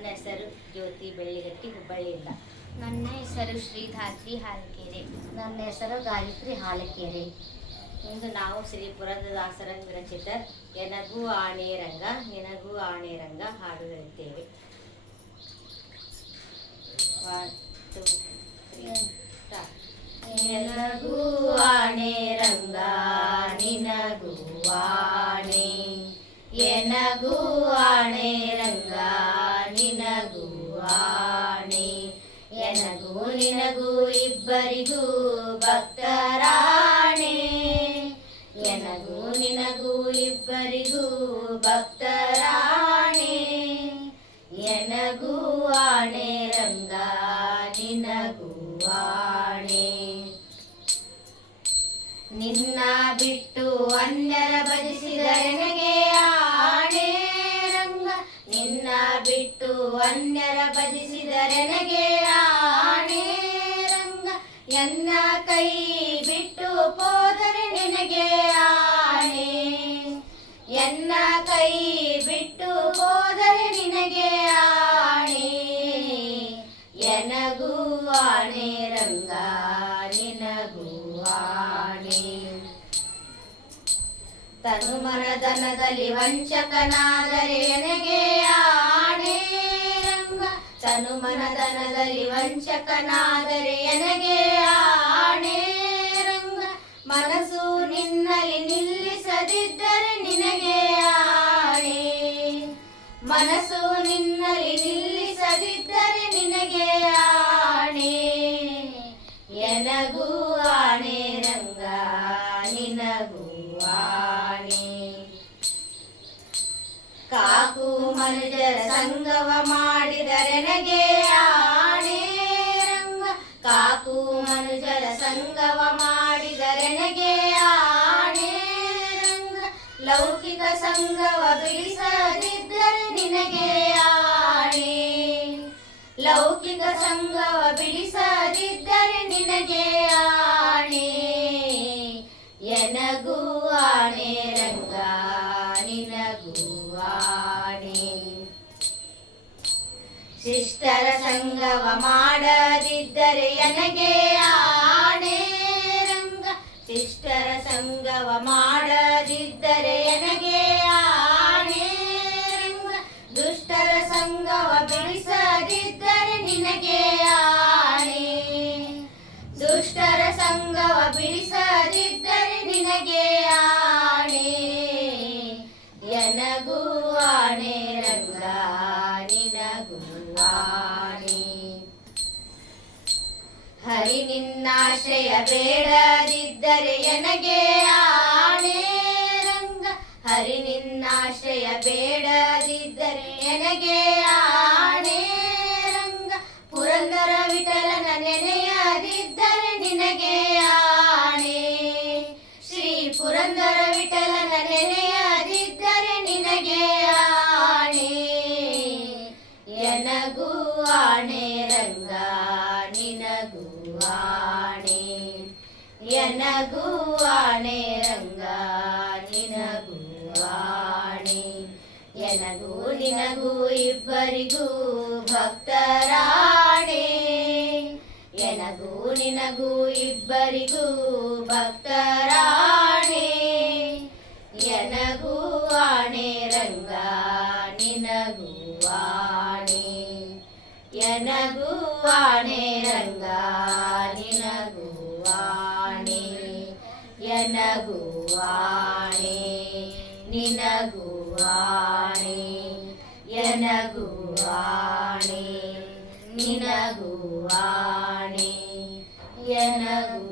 ನನ್ನ ಹೆಸರು ಜ್ಯೋತಿ ಬೆಳ್ಳಿಗಟ್ಟಿ, ಹುಬ್ಬಳ್ಳಿಯಿಂದ. ನನ್ನ ಹೆಸರು ಶ್ರೀಧಾತ್ರಿ ಹಾಲಕೆರೆ. ನನ್ನ ಹೆಸರು ಗಾಯತ್ರಿ ಹಾಲಕೆರೆ. ಇಂದು ನಾವು ಶ್ರೀ ಪುರಂದರದಾಸರ ವಿರಚಿತ ಎನಗೂ ಆಣೆ ರಂಗ ನಿನಗೂ ಆಣೆ ರಂಗ ಹಾಡು ಹೇಳುತ್ತೇವೆ. 1, 2, 3 start. ಎನಗೂ ಆಣೆ ರಂಗ ನಿನಗೂ ಆಣೆ, ಎನಗೂ ಆಣೆ ರಂಗ ನಿನಗೂ ಆಣೆ, ಎನಗೂ ನಿನಗೂ ಇಬ್ಬರಿಗೂ ಭಕ್ತರಾಣೆ, ಎನಗೂ ನಿನಗೂ ಇಬ್ಬರಿಗೂ ಭಕ್ತರಾಣೆ, ಎನಗೂ ಆಣೆ ರಂಗ ನಿನಗೂ ಆಣೆ. ನಿನ್ನ ಬಿಟ್ಟು ಅನ್ಯರ ಭಜಿಸಿದರೆನಗೆ ಆಣೆ ರಂಗ, ನಿನ್ನ ಬಿಟ್ಟು ಅನ್ಯರ ಭಜಿಸಿದರೆನಗೆ ಆಣೆ ರಂಗ, ಎನ್ನ ಕೈ ಬಿಟ್ಟು ಹೋದರೆ ನಿನಗೆ ಆಣೆ, ಎನ್ನ ಕೈ ಬಿಟ್ಟು ಹೋದರೆ ನಿನಗೆ ಆಣೆ, ಎನಗೂ ಆಣೆ ರಂಗ ನಿನಗೂ ಆಣೆ. ತನು ಮನಧನದಲ್ಲಿ ವಂಚಕನಾದರೆ ಎನಗೆ ಆಣೆ ರಂಗ, ತನು ಮನಧನದಲ್ಲಿ ವಂಚಕನಾದರೆ ಎನಗೆ ಆಣೆ ರಂಗ, ಮನಸ್ಸು ನಿನ್ನಲ್ಲಿ ನಿಲ್ಲಿಸದಿದ್ದರೆ ನಿನಗೆ ಆಣೆ, ಮನಸ್ಸು ನಿನ್ನಲ್ಲಿ ನಿಲ್ಲಿಸದಿದ್ದರೆ ನಿನಗೆ ಆಣೆ, ಎನಗೂ ಆಣೆ ರಂಗ ನಿನಗೂ ಆಣೆ. ಕಾಕು ಮನುಜರ ಸಂಗವ ಮಾಡಿದರೆನಗೆ ಆಣೆ ರಂಗ, ಕಾಕು ಮನುಜರ ಸಂಗವ ಮಾಡಿದರೆನಗೆ ಆಣೆ ರಂಗ, ಲೌಕಿಕ ಸಂಗವ ಬಿಡಿಸದಿದ್ದರೆ ನಿನಗೆ ಆಣೆ, ಲೌಕಿಕ ಸಂಗವ ಬಿಡಿಸದಿದ್ದರೆ ನಿನಗೆ ಆಣೆ, ಎನಗೂ ಆಣೆ ರಂಗ ನಿನಗೂ ಆಣೆ. ಶಿಷ್ಟರ ಸಂಗವ ಮಾಡದಿದ್ದರೆ ಎನಗೆ ಆಣೆ ರಂಗ, ಶಿಷ್ಟರ ಸಂಗವ ಮಾಡದಿದ್ದರೆ ಎನಗೆ ಆಣೆ ರಂಗ, ದುಷ್ಟರ ಸಂಗವ ಬಿಡಿಸದಿದ್ದರೆ ನಿನಗೆ ಆಣೆ, ದುಷ್ಟರ ಸಂಗವ ಬಿಡಿಸದಿದ್ದರೆ ನಿನಗೆ ಆಣೆ, ಎನಗೂ ಆಣೆ ರಂಗ ನಿನಗೂ ಆಣೆ. ಹರಿ ನಿನ್ನಾಶ್ರಯ ಬೇಡದಿದ್ದರೆ ಎನಗೆ ಆಣೆ ರಂಗ, ಹರಿ ನಿನ್ನಾಶ್ರಯ ಬೇಡದಿದ್ದರೆ ಎನಗೆ ಆಣೆ ರಂಗ, ಪುರಂದರ ವಿಠಲನ ನೆನೆಯದಿದ್ದರೆ ನಿನಗೆ ಆಣೆ, ಶ್ರೀ ಪುರಂದರ ವಿಠಲನ ನೆನೆಯದಿದ್ದರೆ ನಿನಗೆ ಆಣೆ, ಎನಗೂ ಆಣೆ ರಂಗ ನಿನಗೂ ಆಣೆ, ಎನಗೂ ಆಣೆ ರಂಗ ನಿನಗೂ ಆಣೆ, ಎನಗೂ ನಿನಗೂ ಇಬ್ಬರಿಗೂ ಭಕ್ತರಾಣೆ, ಎನಗೂ ನಿನಗೂ ಇಬ್ಬರಿಗೂ ಭಕ್ತರಾಣೆ, ಎನಗೂ ಆಣೆ ರಂಗ ನಿನಗೂ ಆಣೆ, ಎನಗೂ ಆಣೆ ರಂಗ ನಿನಗೂ ಆಣೆ, ಎನಗೂ ಆಣೆ ನಿನಗೂ ಆಣೆ, ಎನಗೂ ಆಣೆ ನಿನಗೂ ಆಣೆ, ಎನಗೂ